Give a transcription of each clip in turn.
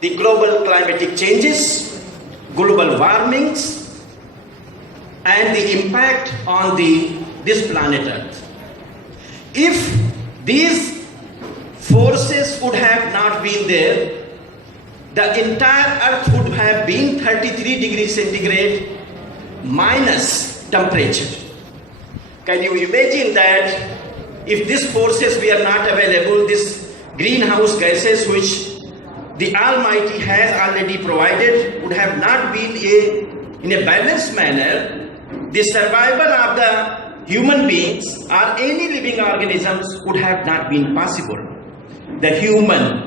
the global climatic changes, global warmings, and the impact on this planet Earth. If these forces would have not been there, the entire Earth would have been 33 degrees centigrade minus temperature. Can you imagine that if these forces were not available, these greenhouse gases which the Almighty has already provided would have not been in a balanced manner, the survival of the human beings or any living organisms would have not been possible. The human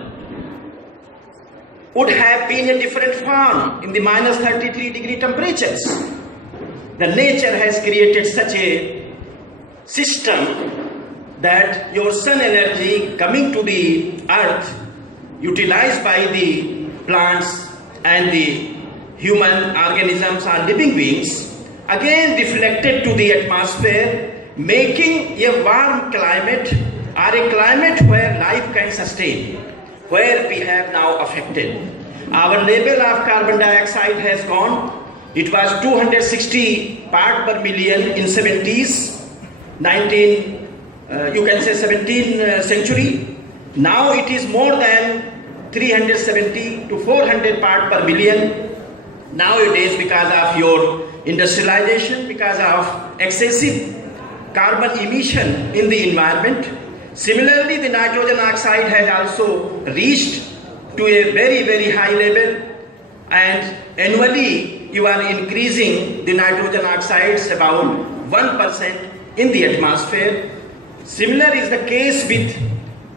would have been a different form in the minus 33 degree temperatures. The nature has created such a system that your sun energy coming to the earth, utilized by the plants and the human organisms or living beings, again reflected to the atmosphere, making a warm climate or a climate where life can sustain, where we have now affected. Our level of carbon dioxide has gone. It was 260 part per million in 70s, 17th century. Now it is more than 370 to 400 part per million. Nowadays, because of your industrialization, because of excessive carbon emission in the environment, similarly the nitrogen oxide has also reached to a very, very high level, and annually you are increasing the nitrogen oxides about 1% in the atmosphere. Similar is the case with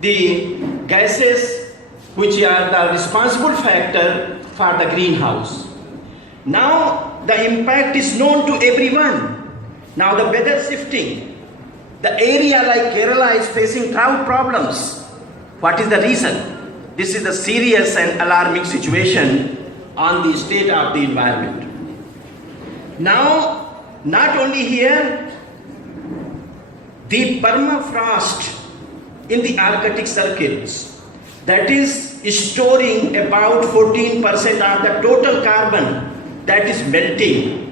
the gases which are the responsible factor for the greenhouse. Now the impact is known to everyone. Now the weather shifting. The area like Kerala is facing drought problems. What is the reason? This is a serious and alarming situation on the state of the environment. Now, not only here, the permafrost in the Arctic circles, that is storing about 14% of the total carbon that is melting.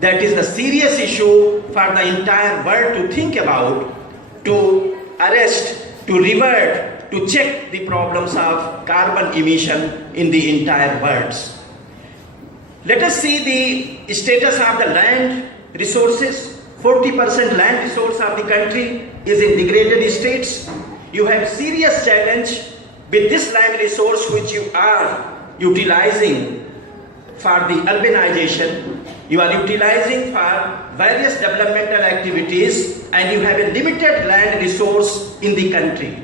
That is the serious issue for the entire world to think about, to arrest, to revert, to check the problems of carbon emission in the entire world. Let us see the status of the land resources. 40% land resource of the country is in degraded states. You have serious challenge with this land resource which you are utilizing for the urbanization. You are utilizing for various developmental activities, and you have a limited land resource in the country.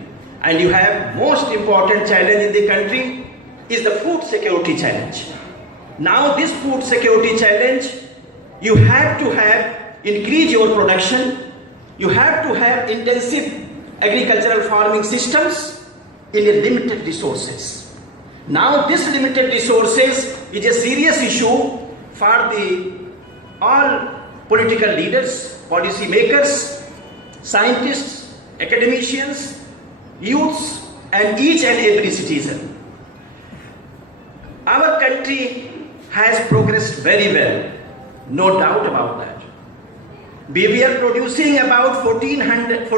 And you have most important challenge in the country is the food security challenge. Now this food security challenge, you have to increase your production. You have to have intensive agricultural farming systems in a limited resources. Now this limited resources is a serious issue for all political leaders, policy makers, scientists, academicians, youths, and each and every citizen. Our country has progressed very well, no doubt about that. We were producing about 1400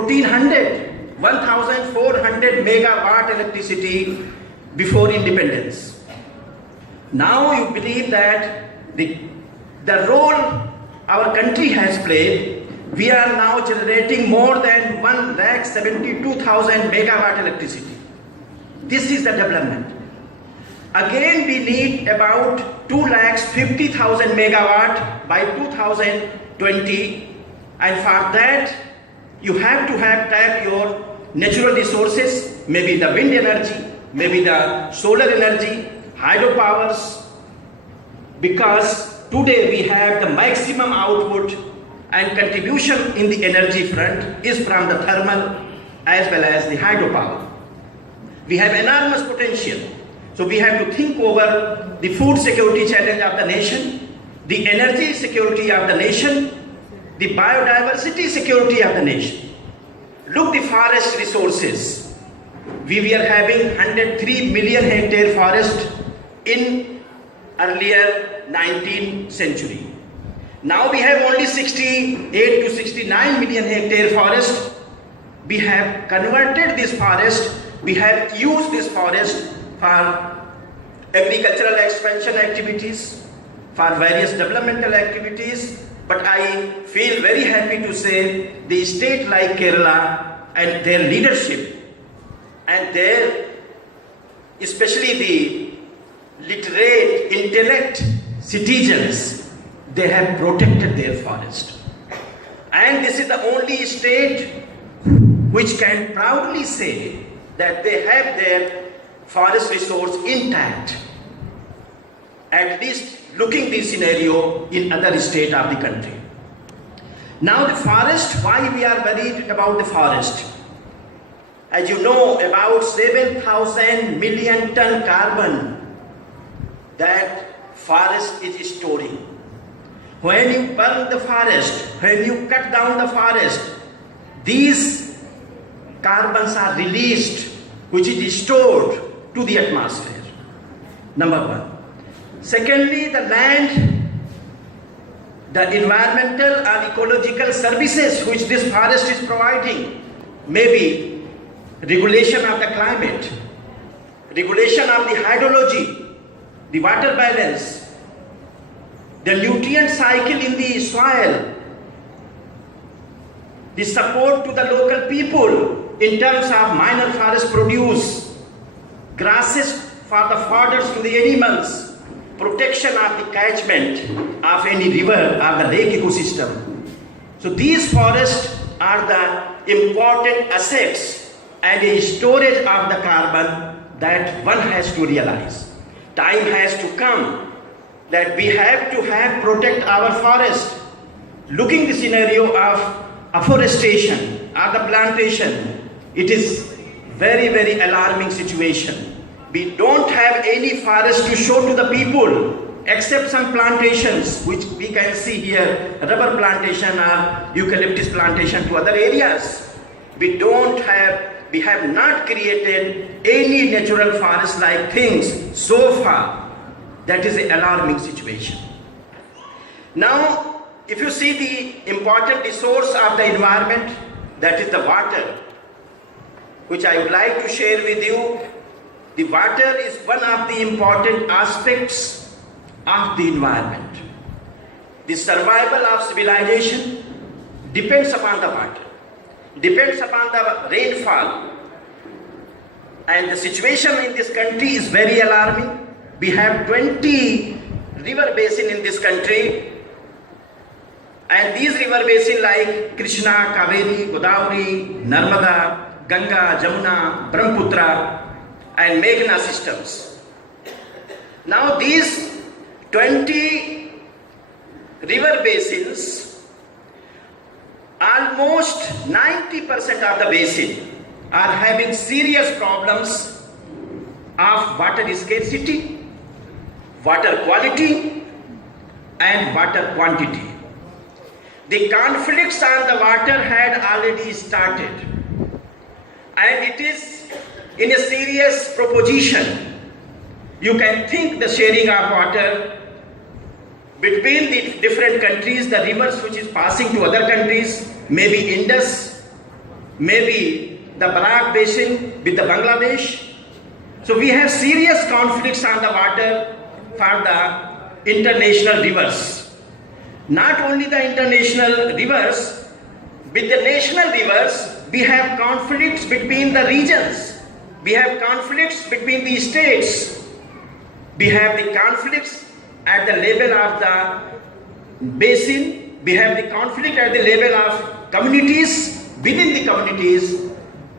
megawatt electricity before independence. Now you believe that the role our country has played, we are now generating more than 1,72,000 megawatt electricity. This is the development. Again, we need about 2,50,000 megawatt by 2020, and for that you have to tap your natural resources, maybe the wind energy, maybe the solar energy, hydropowers, because today we have the maximum output and contribution in the energy front is from the thermal as well as the hydropower. We have enormous potential. So we have to think over the food security challenge of the nation, the energy security of the nation, the biodiversity security of the nation. Look the forest resources. We were having 103 million hectare forest in earlier 19th century. Now we have only 68 to 69 million hectare forest. We have converted this forest, we have used this forest for agricultural expansion activities, for various developmental activities, but I feel very happy to say the state like Kerala and their leadership and their, especially the literate, intellect citizens, they have protected their forest. And this is the only state which can proudly say that they have their forest resource intact, at least looking this scenario in other states of the country. Now the forest, why we are worried about the forest? As you know, about 7,000 million ton carbon that forest is storing. When you burn the forest, when you cut down the forest, these carbons are released, which is stored to the atmosphere. Number one. Secondly, the land, the environmental and ecological services which this forest is providing, maybe regulation of the climate, regulation of the hydrology, the water balance, the nutrient cycle in the soil, the support to the local people in terms of minor forest produce, grasses for the fodders to the animals, protection of the catchment of any river or the lake ecosystem. So these forests are the important assets and a storage of the carbon that one has to realize. Time has to come that we have to protect our forest. Looking the scenario of afforestation or the plantation, it is very, very alarming situation. We don't have any forest to show to the people except some plantations which we can see here, rubber plantation or eucalyptus plantation to other areas. We have not created any natural forest-like things so far. That is an alarming situation. Now, if you see the important resource of the environment, that is the water, which I would like to share with you. The water is one of the important aspects of the environment. The survival of civilization depends upon the water, depends upon the rainfall. And the situation in this country is very alarming. We have 20 river basins in this country. And these river basins like Krishna, Kaveri, Godavari, Narmada, Ganga, Jamuna, Brahmaputra, and Meghna systems. Now these 20 river basins, almost 90% of the basin are having serious problems of water scarcity, water quality, and water quantity. The conflicts on the water had already started, and it is in a serious proposition. You can think the sharing of water between the different countries, the rivers which is passing to other countries, maybe Indus, maybe the Barak Basin with the Bangladesh. So we have serious conflicts on the water for the international rivers. Not only the international rivers, with the national rivers, we have conflicts between the regions. We have conflicts between the states. We have the conflicts at the level of the basin. We have the conflict at the level of communities, within the communities.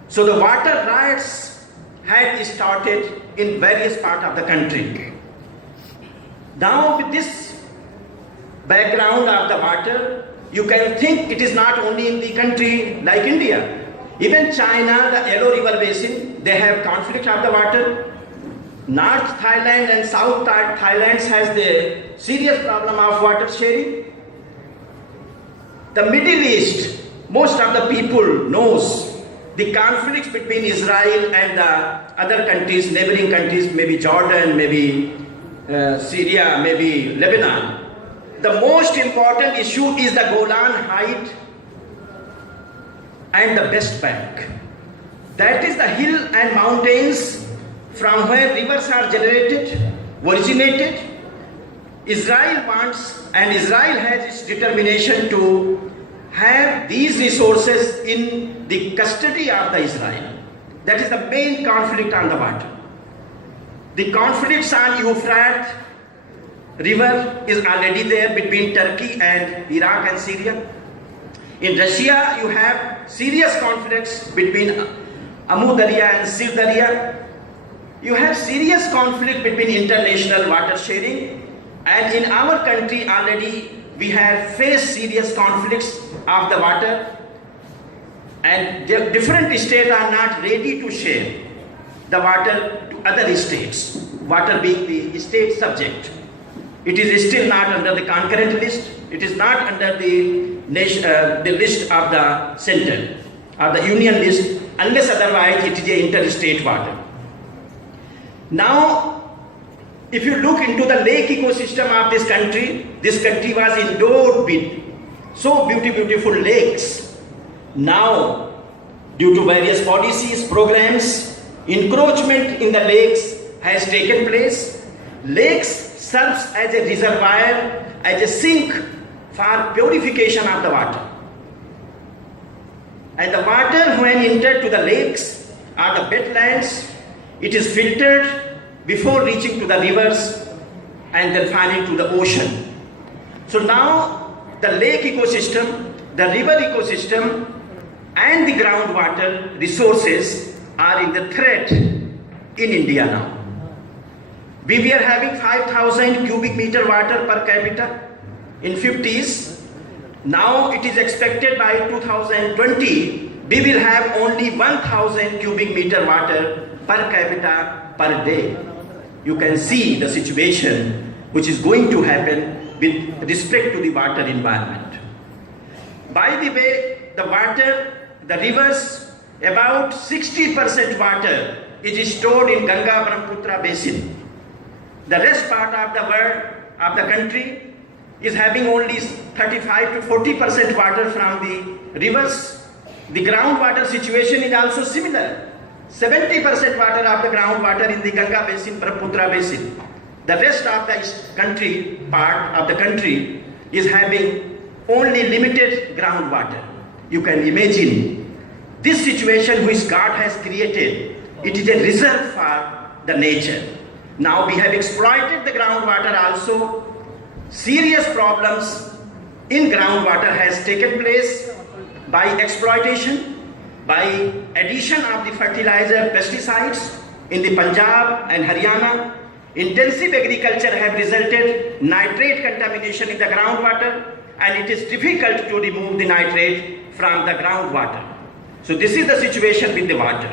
So the water riots had started in various parts of the country. Now with this background of the water, you can think it is not only in the country like India. Even China, the Yellow River Basin, they have conflict of the water. North Thailand and South Thailand has the serious problem of water sharing. The Middle East, most of the people knows the conflicts between Israel and the other countries, neighboring countries, maybe Jordan, maybe Syria, maybe Lebanon. The most important issue is the Golan Height and the West Bank. That is the hill and mountains from where rivers are originated. Israel wants, and Israel has its determination to have these resources in the custody of the Israel. That is the main conflict on the water. The conflicts on Euphrates river is already there between Turkey and Iraq and Syria. In Russia, you have serious conflicts between Amu Darya and Sir Darya. You have serious conflict between international water sharing. And in our country already we have faced serious conflicts of the water, and different states are not ready to share the water to other states, water being the state subject. It is still not under the concurrent list. It is not under the list of the center, or the union list, unless otherwise it is a interstate water. Now, if you look into the lake ecosystem of this country was endowed with so beautiful lakes. Now, due to various policies, programs, encroachment in the lakes has taken place. Lakes serves as a reservoir, as a sink for purification of the water. And the water, when entered to the lakes or the wetlands, it is filtered before reaching to the rivers and then finally to the ocean. So now the lake ecosystem, the river ecosystem and the groundwater resources are in the threat in India now. We were having 5,000 cubic meter water per capita in 50s. Now it is expected by 2020 we will have only 1,000 cubic meter water per capita per day. You can see the situation which is going to happen with respect to the water environment. By the way, the water, the rivers, about 60% water is stored in Ganga-Brahmaputra basin. The rest part of the world, of the country, is having only 35 to 40% water from the rivers. The groundwater situation is also similar. 70% water of the groundwater in the Ganga basin, Brahmaputra basin. The rest of the country, part of the country, is having only limited groundwater. You can imagine this situation which God has created. It is a reserve for the nature. Now we have exploited the groundwater also. Serious problems in groundwater has taken place by exploitation, by addition of the fertilizer pesticides in the Punjab and Haryana. Intensive agriculture have resulted nitrate contamination in the groundwater, and it is difficult to remove the nitrate from the groundwater. So this is the situation with the water.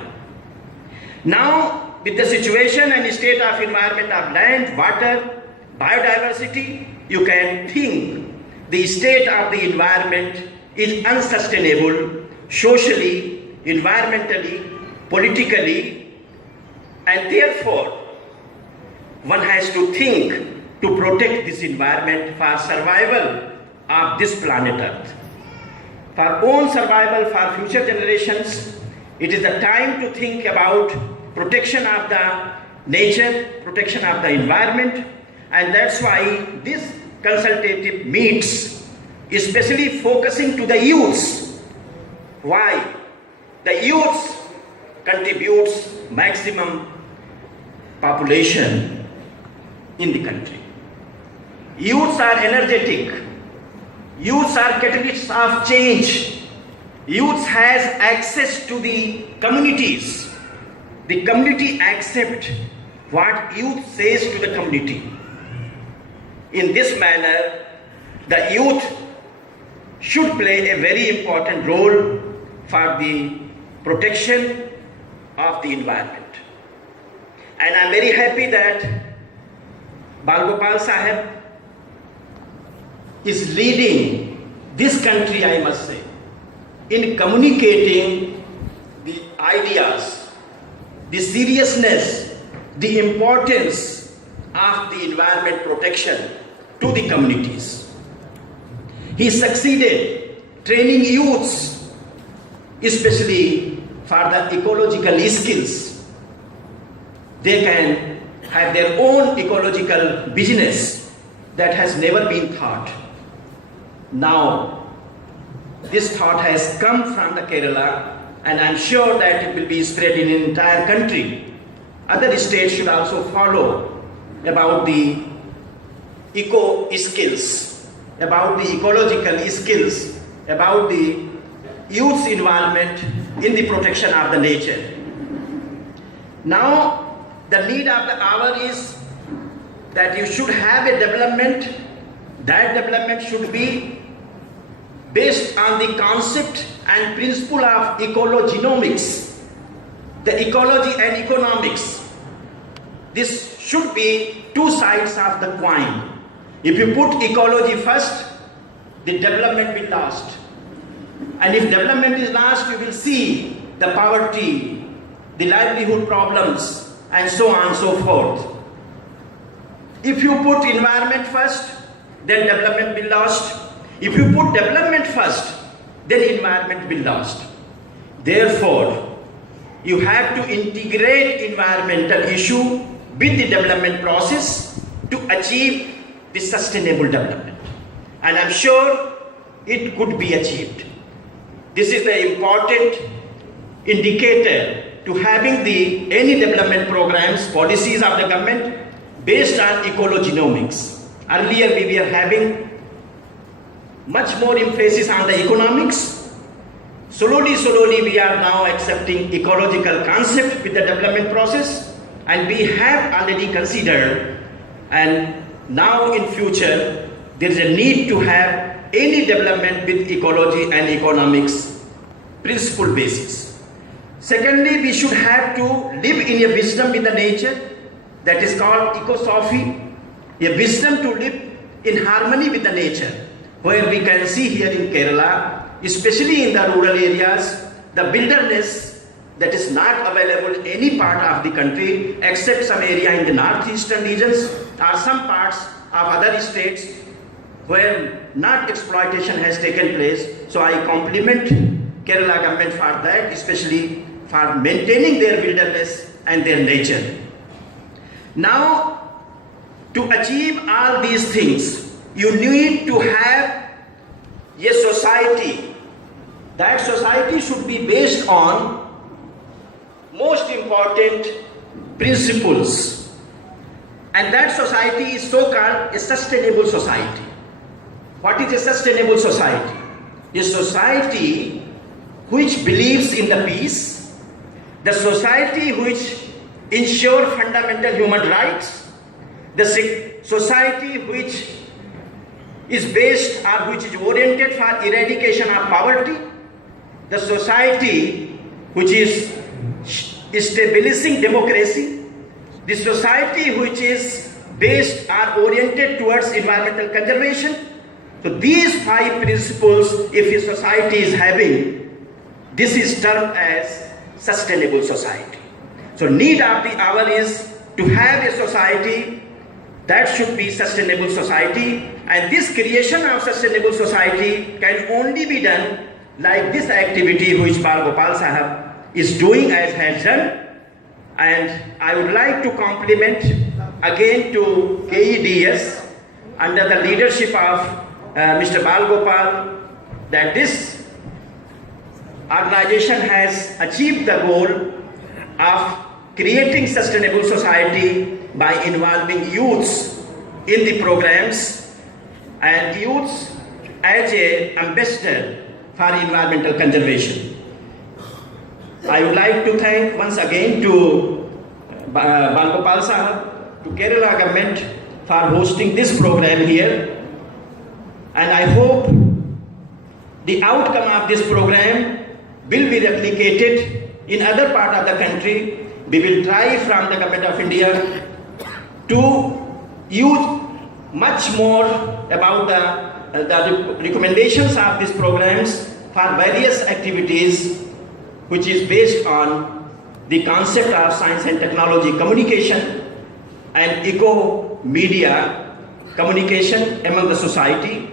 Now, with the situation and state of environment of land, water, biodiversity, you can think the state of the environment is unsustainable socially, environmentally, politically, and therefore one has to think to protect this environment for survival of this planet Earth. For own survival, for future generations, it is the time to think about protection of the nature, protection of the environment, and that's why this consultative meets, especially focusing to the youths. Why? The youths contributes maximum population in the country. Youths are energetic. Youths are catalysts of change. Youths has access to the communities. The community accept what youth says to the community. In this manner, the youth should play a very important role for the protection of the environment. And I'm very happy that Balgopal Sahib is leading this country, I must say, in communicating the ideas, the seriousness, the importance of the environment protection to the communities. He succeeded training youths, especially for the ecological skills. They can have their own ecological business that has never been thought. Now, this thought has come from the Kerala, and I'm sure that it will be spread in the entire country. Other states should also follow about the eco skills, about the ecological skills, about the youth's involvement in the protection of the nature. Now, the need of the hour is that you should have a development. That development should be based on the concept and principle of ecologenomics, the ecology and economics. This should be two sides of the coin. If you put ecology first, the development will last. And if development is lost, you will see the poverty, the livelihood problems, and so on and so forth. If you put environment first, then development will last. If you put development first, then environment will last. Therefore, you have to integrate environmental issue with the development process to achieve the sustainable development. And I'm sure it could be achieved. This is the important indicator to having any development programs, policies of the government based on ecologenomics. Earlier we were having much more emphasis on the economics. Slowly we are now accepting ecological concept with the development process, and we have already considered, and now in future there is a need to have any development with ecology and economics principle basis. Secondly, we should have to live in a wisdom with the nature, that is called ecosophy, a wisdom to live in harmony with the nature, where we can see here in Kerala, especially in the rural areas, the wilderness that is not available in any part of the country except some area in the northeastern regions or some parts of other states where not exploitation has taken place. So I compliment Kerala government for that, especially for maintaining their wilderness and their nature. Now, to achieve all these things, you need to have a society. That society should be based on most important principles. And that society is so-called a sustainable society. What is a sustainable society? A society which believes in the peace, the society which ensures fundamental human rights, the society which is based or which is oriented for eradication of poverty, the society which is establishing democracy, the society which is based or oriented towards environmental conservation. So these 5 principles, if a society is having, this is termed as sustainable society. So need of the hour is to have a society that should be sustainable society, and this creation of sustainable society can only be done like this activity which Bal Gopal Sahab is doing as has done. And I would like to compliment again to KEDS under the leadership of Mr. Bal Gopal that this organization has achieved the goal of creating sustainable society by involving youths in the programs and youths as an ambassador for environmental conservation. I would like to thank once again to Bal Gopal Sahab, to Kerala government for hosting this program here, and I hope the outcome of this program will be replicated in other part of the country. We will try from the Government of India to use much more about the recommendations of these programs for various activities which is based on the concept of science and technology communication and eco media communication among the society.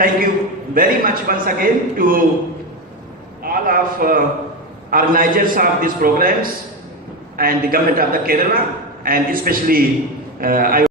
Thank you very much once again to all of organizers of these programs and the government of the Kerala, and especially I